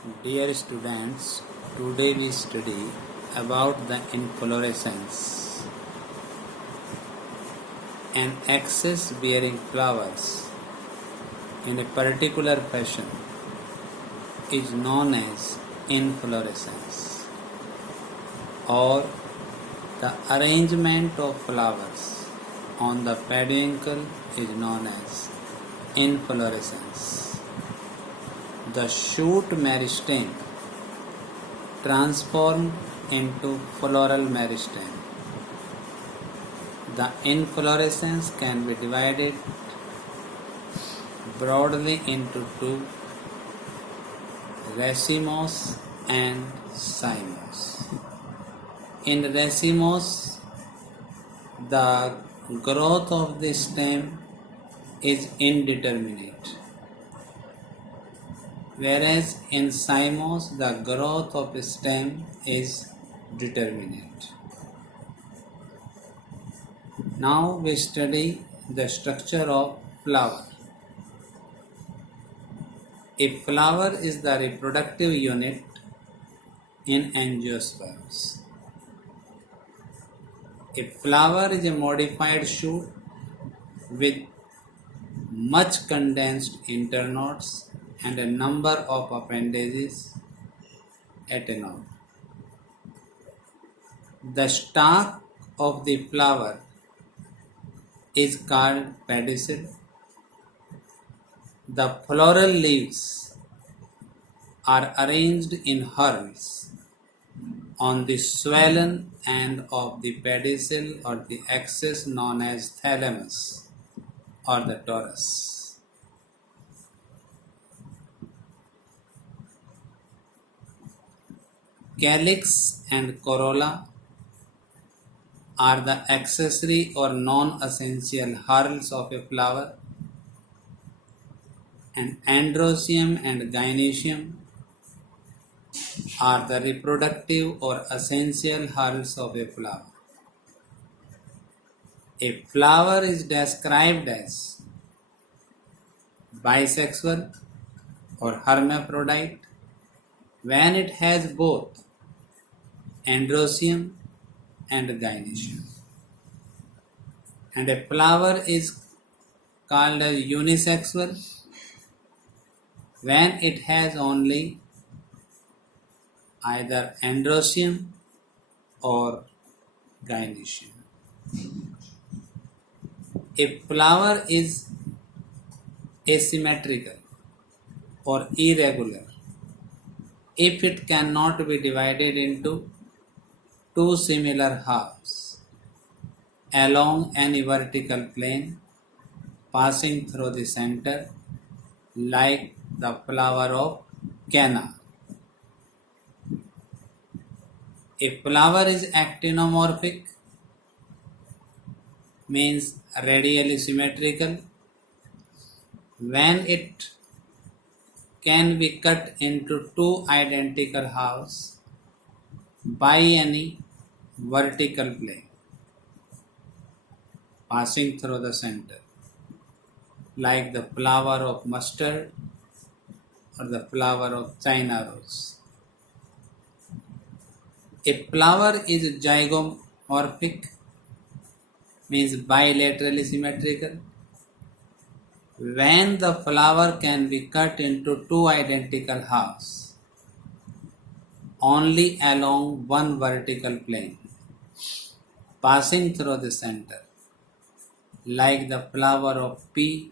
Dear students, today we study about the inflorescence. An axis bearing flowers in a particular fashion is known as inflorescence, or the arrangement of flowers on the peduncle is known as inflorescence. The shoot meristeme transformed into floral meristeme. The inflorescence can be divided broadly into two, racemose and cymose. In racemose, the growth of the stem is indeterminate, whereas in cymose the growth of a stem is determinate. Now we study the structure of flower. A flower is the reproductive unit in angiosperms. A flower is a modified shoot with much condensed internodes and a number of appendages at a node. The stalk of the flower is called pedicel. The floral leaves are arranged in whorls on the swollen end of the pedicel or the axis known as thalamus or the torus. Calyx and corolla are the accessory or non-essential whorls of a flower, and androecium and gynoecium are the reproductive or essential whorls of a flower. A flower is described as bisexual or hermaphrodite when it has both androecium and gynoecium, and a flower is called as unisexual when it has only either androecium or gynoecium. A flower is asymmetrical or irregular if it cannot be divided into two similar halves along any vertical plane passing through the center, like the flower of canna. A flower is actinomorphic, means radially symmetrical, when it can be cut into two identical halves by any vertical plane passing through the center, like the flower of mustard or the flower of China rose. A flower is zygomorphic, means bilaterally symmetrical, when the flower can be cut into two identical halves only along one vertical plane passing through the center, like the flower of pea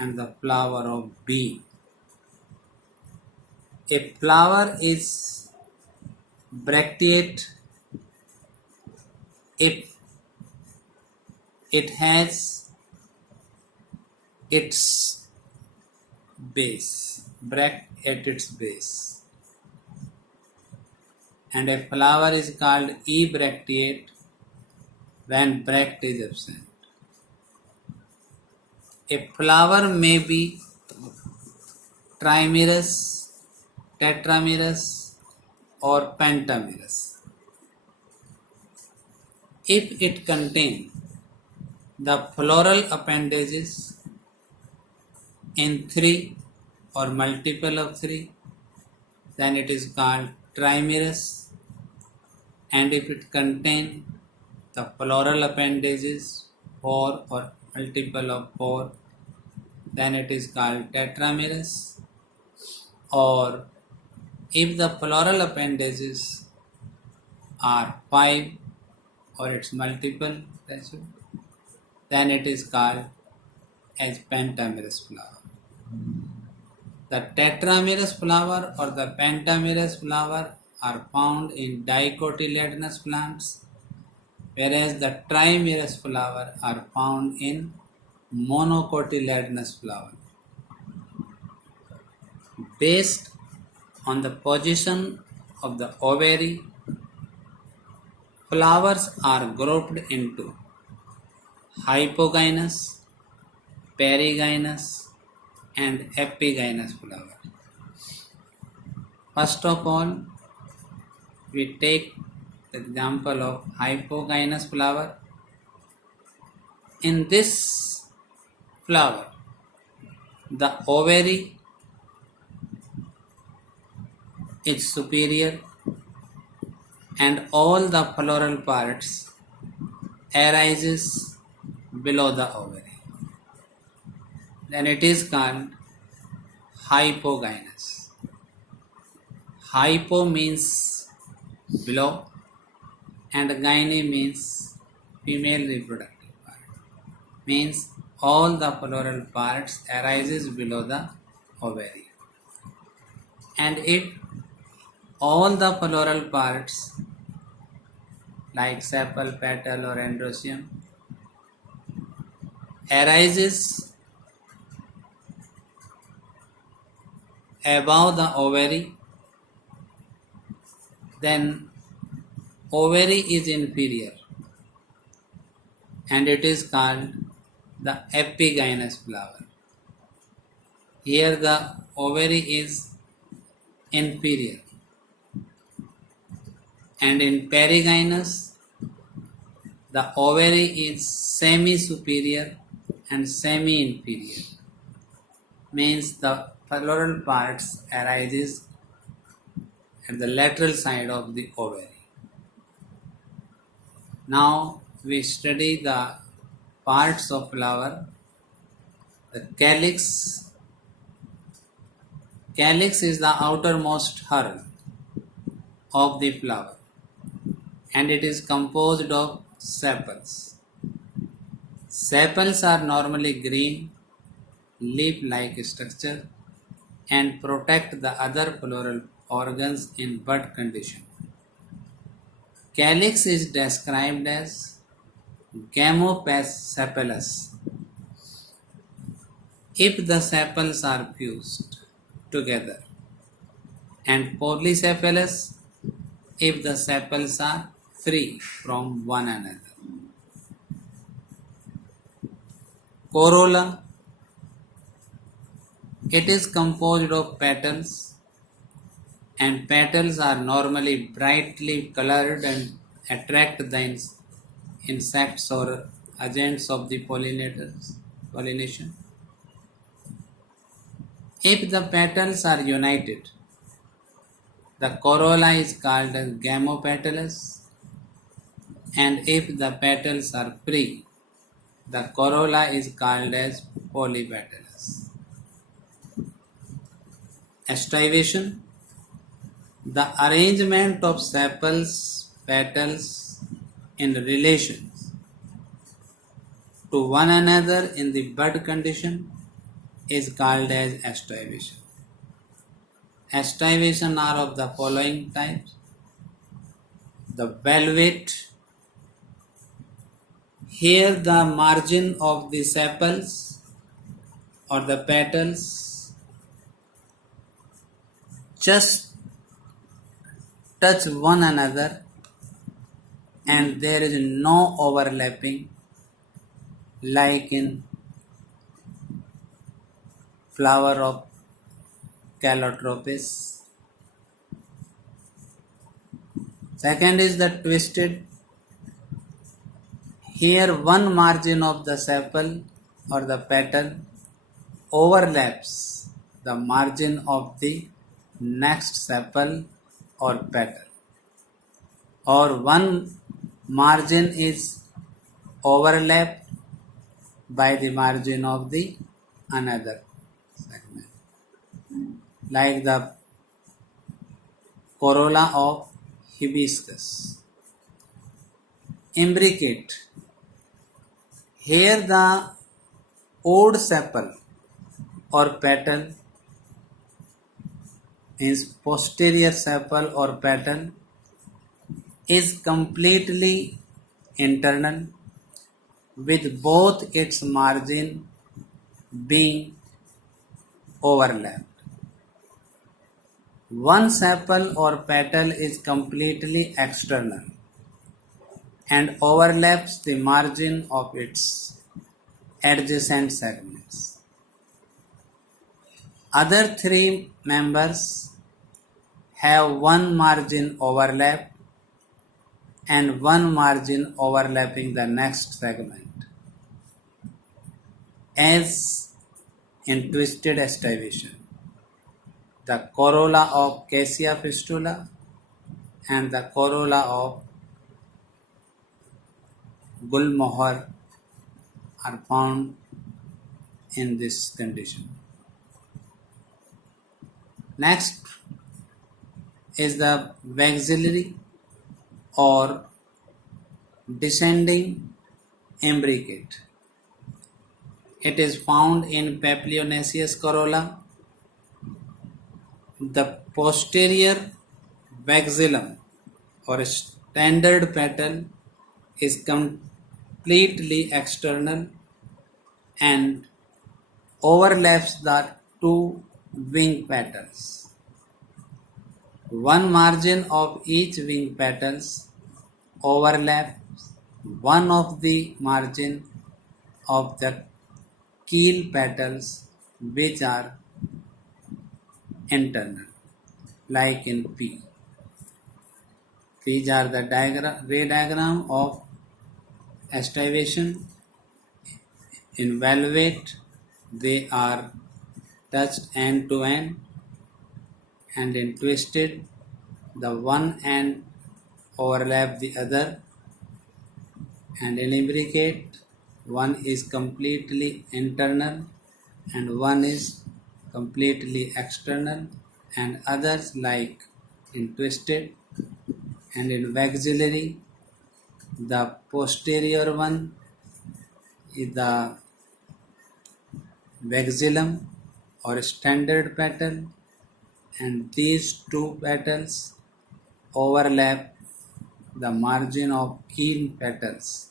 and the flower of bee. A flower is bracteate if it has its base, bract at its base, and a flower is called ebracteate when bract is absent. A flower may be trimerous, tetramerous, or pentamerous if it contains the floral appendages in 3 or multiple of 3 then it is called trimerous. And if it contains the plural appendages 4 or multiple of 4, then it is called tetramerous. Or if the plural appendages are 5 or its multiple, then it is called as pentamerous flower. The tetramerous flower or the pentamerous flower are found in dicotyledonous plants, whereas the trimerous flower are found in monocotyledonous flower. Based on the position of the ovary, flowers are grouped into hypogynous, perigynous, and epigynous flower. First of all, we take the example of hypogynous flower. In this flower, the ovary is superior and all the floral parts arises below the ovary. Then it is called hypogynous. Hypo means below and gyne means female reproductive part. Means all the floral parts arises below the ovary. And all the floral parts like sepal, petal or androecium arises above the ovary, then ovary is inferior and it is called the epigynous flower. Here the ovary is inferior, and in perigynous the ovary is semi-superior and semi-inferior. Means the floral parts arises at the lateral side of the ovary. Now we study the parts of flower. The calyx. Calyx is the outermost herb of the flower and it is composed of sepals. Sepals are normally green, leaf-like structure and protect the other floral organs in bud condition. Calyx is described as gamosepalous if the sepals are fused together, and polycephalous if the sepals are free from one another. Corolla. It is composed of petals, and petals are normally brightly colored and attract the insects or agents of the pollination. If the petals are united, the corolla is called as gamopetalous, and if the petals are free, the corolla is called as polypetalous. Estivation. The arrangement of sepals, petals in relation to one another in the bud condition is called as estivation. Estivation are of the following types. The velvet. Here the margin of the sepals or the petals just touch one another and there is no overlapping like in flower of Calotropis. Second is the twisted. Here one margin of the sepal or the petal overlaps the margin of the next sepal or petal, or one margin is overlapped by the margin of the another segment, like the corolla of hibiscus. Imbricate. Here the odd sepal or petal is posterior sepal or petal is completely internal, with both its margin being overlapped. One sepal or petal is completely external and overlaps the margin of its adjacent segments. Other three members have one margin overlap and one margin overlapping the next segment, as in twisted estivation, the corolla of Cassia fistula and the corolla of Gulmohar are found in this condition. Next is the maxillary or descending imbricate. It is found in Papilionaceous corolla. The posterior maxillum or standard petal is completely external and overlaps the two wing petals. One margin of each wing petals overlaps one of the margin of the keel petals, which are internal, like in P. These are the ray diagram of estivation. In valvate, they are touched end to end, and in twisted, the one end overlap the other, and in imbricate, one is completely internal and one is completely external, and others like in twisted and in maxillary, the posterior one is the maxillum or standard petal, and these two petals overlap the margin of keel petals.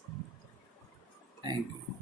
Thank you.